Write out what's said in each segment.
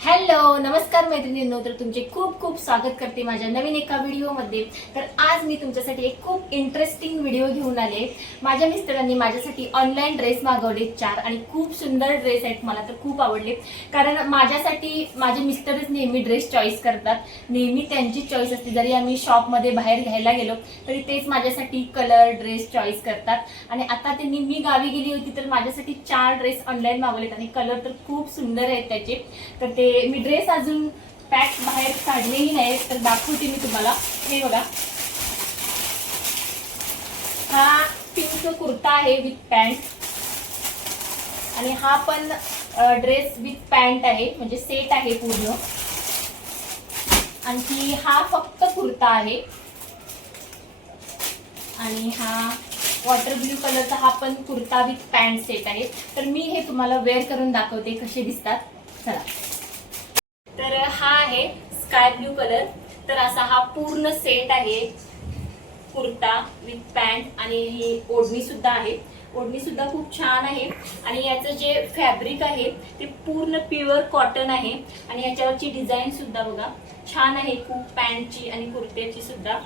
Hello नमस्कार मैत्रिणींनो, तर तुमचे खूप खूप स्वागत करते माझ्या नवीन एका व्हिडिओमध्ये। तर आज मी तुमच्यासाठी एक खूप इंटरेस्टिंग व्हिडिओ घेऊन आले। माझ्या मिस्टरांनी माझ्यासाठी ऑनलाईन ड्रेस मागवले 4 आणि खूप सुंदर ड्रेस आहेत। मला तर खूप आवडले, कारण माझ्यासाठी माझे मिस्टरच नेहमी ड्रेस चॉईस करतात, नेहमी त्यांची चॉईस असते। जरी आम्ही शॉपमध्ये बाहेर घ्यायला गेलो तरी तेच माझ्यासाठी कलर ड्रेस चॉईस करतात। आणि आता त्यांनी मी गावी गेली होती तर माझ्यासाठी 4 ड्रेस ऑनलाईन मागवलेत आणि कलर तर खूप सुंदर आहेत त्याचे। तर ते मी ड्रेस अजून पॅक बाहेर काढलेही नाही, तर दाखवते मी तुम्हाला। हे बघा, हा पिंक कुर्ता आहे विथ पॅन्ट, आणि हा पण ड्रेस विथ पॅन्ट आहे, म्हणजे सेट आहे पूर्ण। आणखी हा फक्त कुर्ता आहे, आणि हा वॉटर ब्ल्यू कलरचा हा पण कुर्ता विथ पॅन्ट सेट आहे। तर मी हे तुम्हाला वेअर करून दाखवते कसे दिसतात, चला। तर हा आहे स्काय ब्लू कलर। तर असा हा पूर्ण सेट आहे, कुर्ता विथ पॅन्ट, आणि ही ओढणी सुद्धा आहे। ओढणी सुद्धा खूप छान आहे, आणि याचं जे फॅब्रिक आहे ते पूर्ण प्युअर कॉटन आहे, आणि याच्यावरची डिझाईन सुद्धा बघा छान आहे खूप, पॅन्टची आणि कुर्त्याची सुद्धा,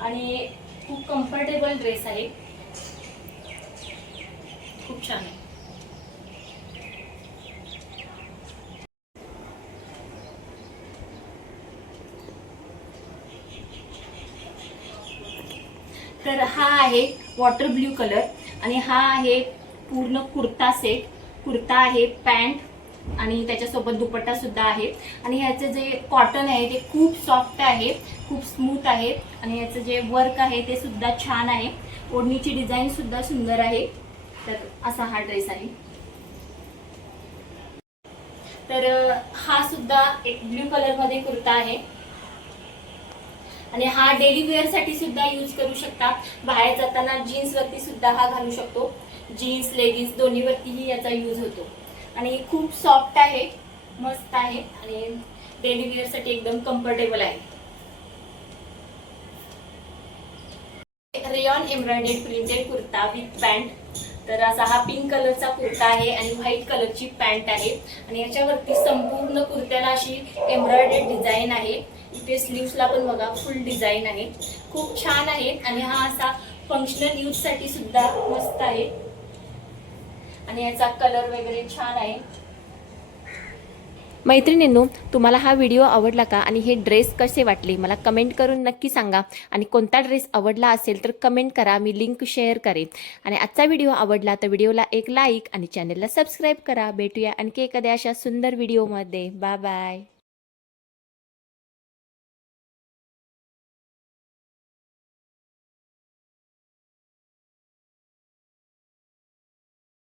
आणि खूप कम्फर्टेबल ड्रेस आहे, खूप छान आहे। तर हा आहे वॉटर ब्ल्यू कलर, आणि हा आहे पूर्ण कुर्ता सेट। कुर्ता आहे, पॅन्ट, आणि त्याच्यासोबत दुपट्टा सुद्धा आहे। आणि ह्याचं जे कॉटन आहे ते खूप सॉफ्ट आहे, खूप स्मूथ आहे, आणि याचं जे वर्क आहे ते सुद्धा छान आहे। ओढणीची डिझाईन सुद्धा सुंदर आहे। तर असा हा ड्रेस आहे। तर हा सुद्धा एक ब्ल्यू कलर मध्ये कुर्ता आहे, आणि हा डेली वेअर साठी सुद्धा यूज करू शकता। बाहेर जाताना जीन्स वरती सुद्धा हा घालू शकतो, जीन्स लेगिन्स दोन्ही वरतीही याचा यूज होतो। आणि खूप सॉफ्ट आहे, मस्त आहे, आणि डेली वेअर साठी एकदम कम्फर्टेबल आहे। Rayon embroidered printed kurta with pant. तर असा हा पिंक कलरचा कुर्ता आहे, आणि व्हाईट कलरची पॅन्ट आहे, आणि याच्यावरती संपूर्ण कुर्त्याला अशी एम्ब्रॉयडर्ड डिझाईन आहे। इथे स्लीव्सला पण बघा फुल डिझाईन आहे, खूप छान आहे। आणि हा असा फंक्शनल यूज साठी सुद्धा मस्त आहे, आणि याचा कलर वगैरे छान आहे। मैत्रिणींनो, तुम्हाला हा व्हिडिओ आवडला का, आणि हे ड्रेस कसे वाटले मला कमेंट करून नक्की सांगा। आणि कोणता ड्रेस आवडला असेल तर कमेंट करा, मी लिंक शेअर करेन। आणि आजचा व्हिडिओ आवडला तर व्हिडिओला एक लाईक आणि चॅनलला सबस्क्राईब करा। भेटूया आणखी एखाद्या अशा सुंदर व्हिडिओमध्ये। Bye bye.